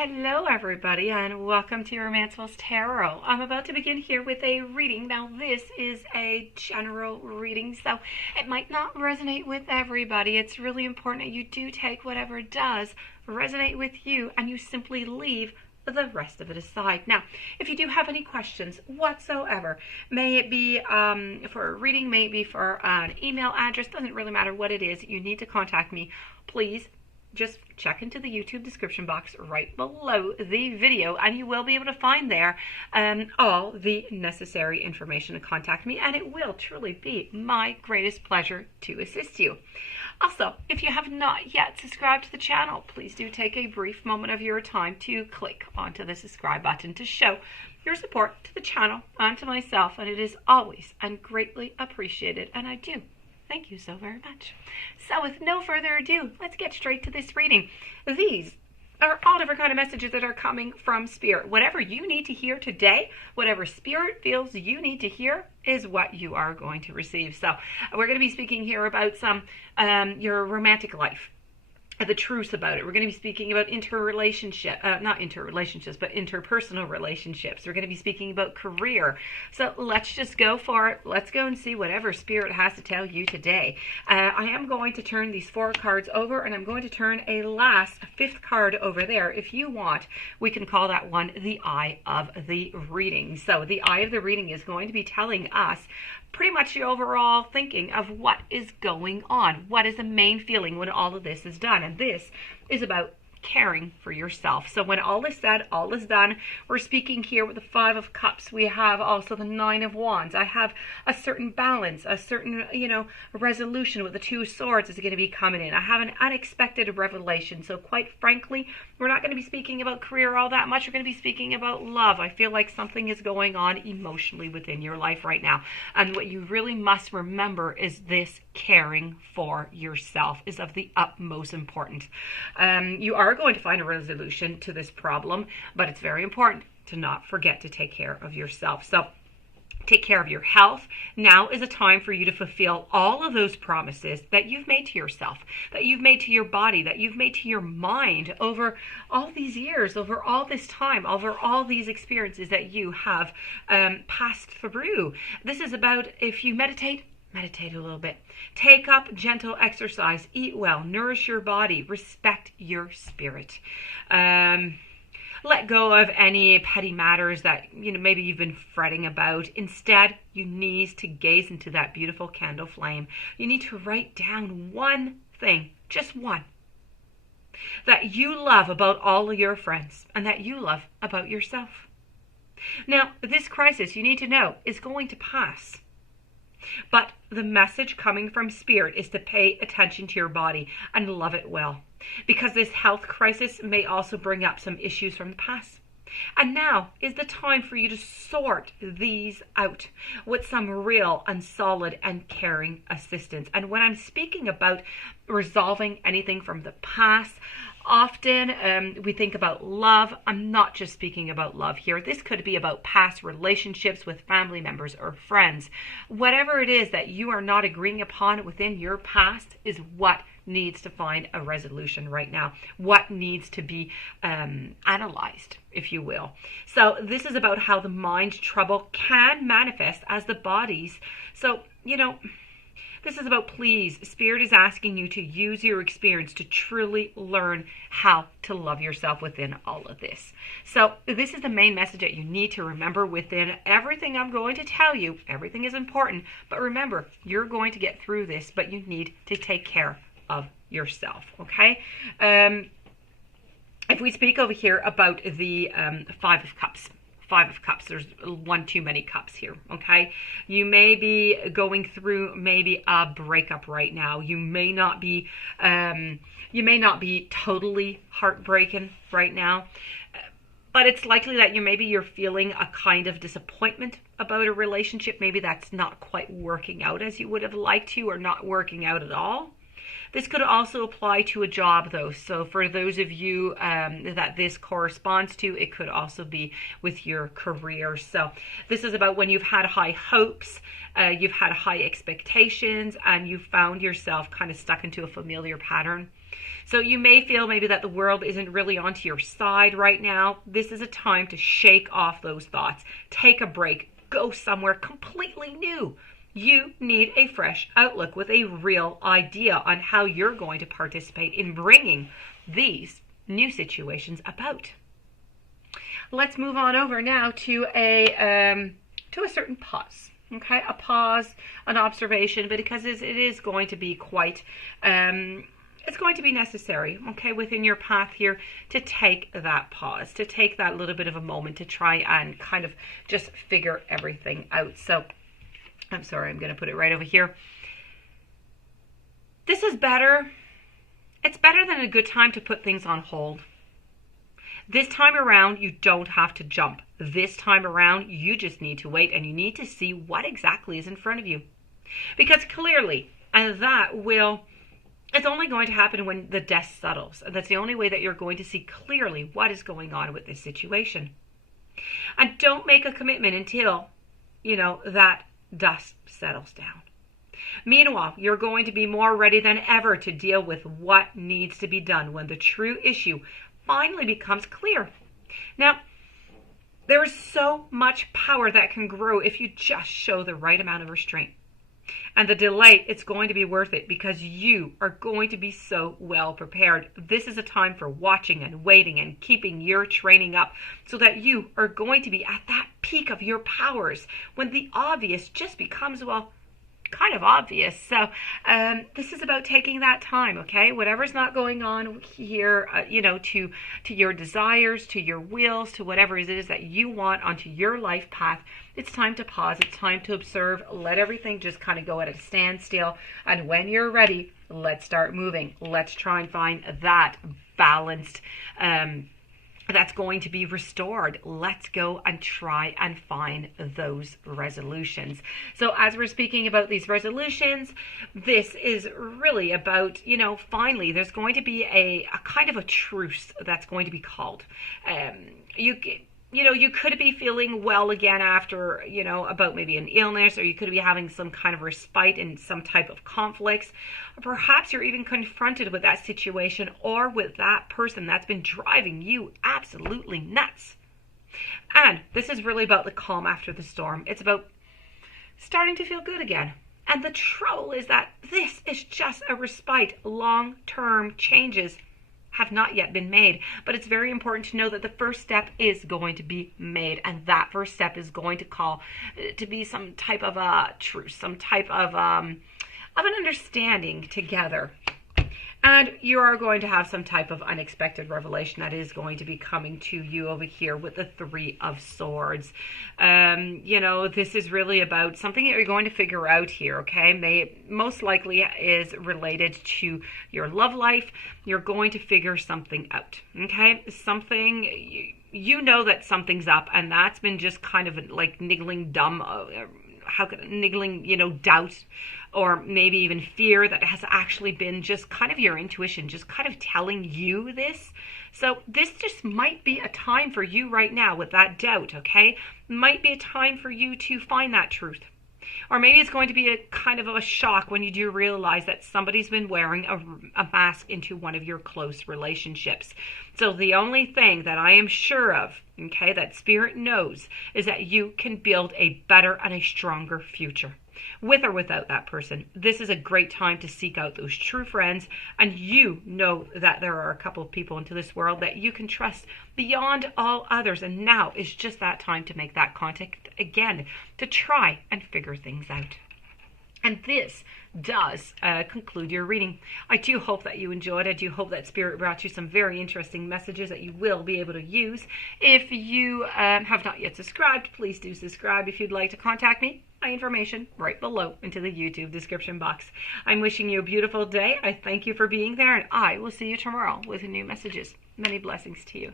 Hello everybody and welcome to Romancefuls Tarot. I'm about to begin here with a reading. Now this is a general reading, so it might not resonate with everybody. It's really important that you do take whatever does resonate with you and you simply leave the rest of it aside. Now, if you do have any questions whatsoever, may it be for a reading, may it be for an email address, doesn't really matter what it is, you need to contact me, please just check into the YouTube description box right below the video and you will be able to find there all the necessary information to contact me, and it will truly be my greatest pleasure to assist you. Also, if you have not yet subscribed to the channel, please do take a brief moment of your time to click onto the subscribe button to show your support to the channel and to myself, and it is always and greatly appreciated, and I do thank you so very much. So with no further ado, let's get straight to this reading. These are all different kind of messages that are coming from Spirit. Whatever you need to hear today, whatever Spirit feels you need to hear is what you are going to receive. So we're going to be speaking here about some your romantic life, the truth about it. We're going to be speaking about not interrelationships, but interpersonal relationships. We're going to be speaking about career. So let's just go for it. Let's go and see whatever Spirit has to tell you today. I am going to turn these 4 cards over, and I'm going to turn a last 5th card over there. If you want, we can call that one the eye of the reading. So the eye of the reading is going to be telling us pretty much the overall thinking of what is going on. What is the main feeling when all of this is done? And this is about caring for yourself. So when all is said, all is done, we're speaking here with the 5 of Cups. We have also the 9 of Wands. I have a certain balance, a certain, resolution with the 2 Swords is going to be coming in. I have an unexpected revelation. So quite frankly, we're not going to be speaking about career all that much. We're going to be speaking about love. I feel like something is going on emotionally within your life right now. And what you really must remember is this: caring for yourself is of the utmost importance. You are going to find a resolution to this problem, but it's very important to not forget to take care of yourself. So take care of your health. Now is a time for you to fulfill all of those promises that you've made to yourself, that you've made to your body, that you've made to your mind over all these years, over all this time, over all these experiences that you have passed through. This is about, if you meditate a little bit. Take up gentle exercise. Eat well. Nourish your body. Respect your spirit. Let go of any petty matters that maybe you've been fretting about. Instead, you need to gaze into that beautiful candle flame. You need to write down one thing, just one, that you love about all of your friends and that you love about yourself. Now, this crisis, you need to know, is going to pass. But the message coming from Spirit is to pay attention to your body and love it well, because this health crisis may also bring up some issues from the past. And now is the time for you to sort these out with some real and solid and caring assistance. And when I'm speaking about resolving anything from the past, often we think about love. I'm not just speaking about love here. This could be about past relationships with family members or friends. Whatever it is that you are not agreeing upon within your past is what needs to find a resolution right now. What needs to be analyzed, if you will. So this is about how the mind trouble can manifest as the body's. So, this is about, please, Spirit is asking you to use your experience to truly learn how to love yourself within all of this. So this is the main message that you need to remember within everything I'm going to tell you. Everything is important, but remember, you're going to get through this, but you need to take care of yourself, okay? If we speak over here about the 5 of Cups, 5 of Cups, there's one too many cups here, okay? You may be going through maybe a breakup right now. You may not be totally heartbroken right now, but it's likely that you're feeling a kind of disappointment about a relationship. Maybe that's not quite working out as you would have liked to, or not working out at all. This could also apply to a job, though. So for those of you that this corresponds to, it could also be with your career. So this is about when you've had high hopes, you've had high expectations, and you found yourself kind of stuck into a familiar pattern. So you may feel maybe that the world isn't really onto your side right now. This is a time to shake off those thoughts. Take a break. Go somewhere completely new. You need a fresh outlook with a real idea on how you're going to participate in bringing these new situations about. Let's move on over now to a certain pause. Okay, a pause, an observation, but because it is going to be quite it's going to be necessary, okay, within your path here to take that pause, to take that little bit of a moment to try and kind of just figure everything out. So I'm sorry, I'm going to put it right over here. This is better. It's better than a good time to put things on hold. This time around, you don't have to jump. This time around, you just need to wait, and you need to see what exactly is in front of you. Because clearly, and that will, it's only going to happen when the dust settles. And that's the only way that you're going to see clearly what is going on with this situation. And don't make a commitment until, that dust settles down. Meanwhile, you're going to be more ready than ever to deal with what needs to be done when the true issue finally becomes clear. Now, there is so much power that can grow if you just show the right amount of restraint. And the delay, it's going to be worth it because you are going to be so well prepared. This is a time for watching and waiting and keeping your training up so that you are going to be at that peak of your powers when the obvious just becomes, well, kind of obvious. So this is about taking that time, okay? Whatever's not going on here, to your desires, to your wills, to whatever it is that you want onto your life path, it's time to pause. It's time to observe. Let everything just kind of go at a standstill. And when you're ready, let's start moving. Let's try and find that balanced that's going to be restored. Let's go and try and find those resolutions. So as we're speaking about these resolutions, this is really about, finally there's going to be a kind of a truce that's going to be called. You could be feeling well again after, about maybe an illness, or you could be having some kind of respite in some type of conflicts. Perhaps you're even confronted with that situation or with that person that's been driving you absolutely nuts. And this is really about the calm after the storm. It's about starting to feel good again. And the trouble is that this is just a respite. Long-term changes have not yet been made, but it's very important to know that the first step is going to be made, and that first step is going to call to be some type of a truce, some type of an understanding together. And you are going to have some type of unexpected revelation that is going to be coming to you over here with the Three of Swords. This is really about something that you're going to figure out here, okay? Most likely is related to your love life. You're going to figure something out, okay? Something, you know that something's up, and that's been just kind of like niggling doubt, or maybe even fear that has actually been just kind of your intuition, just kind of telling you this. So this just might be a time for you right now with that doubt, okay? Might be a time for you to find that truth. Or maybe it's going to be a kind of a shock when you do realize that somebody's been wearing a mask into one of your close relationships. So the only thing that I am sure of, okay, that Spirit knows, is that you can build a better and a stronger future. With or without that person, this is a great time to seek out those true friends, and you know that there are a couple of people into this world that you can trust beyond all others, and now is just that time to make that contact again, to try and figure things out. And this does conclude your reading. I do hope that you enjoyed. I do hope that Spirit brought you some very interesting messages that you will be able to use. If you have not yet subscribed, please do subscribe. If you'd like to contact me, my information right below into the YouTube description box. I'm wishing you a beautiful day. I thank you for being there, and I will see you tomorrow with new messages. Many blessings to you.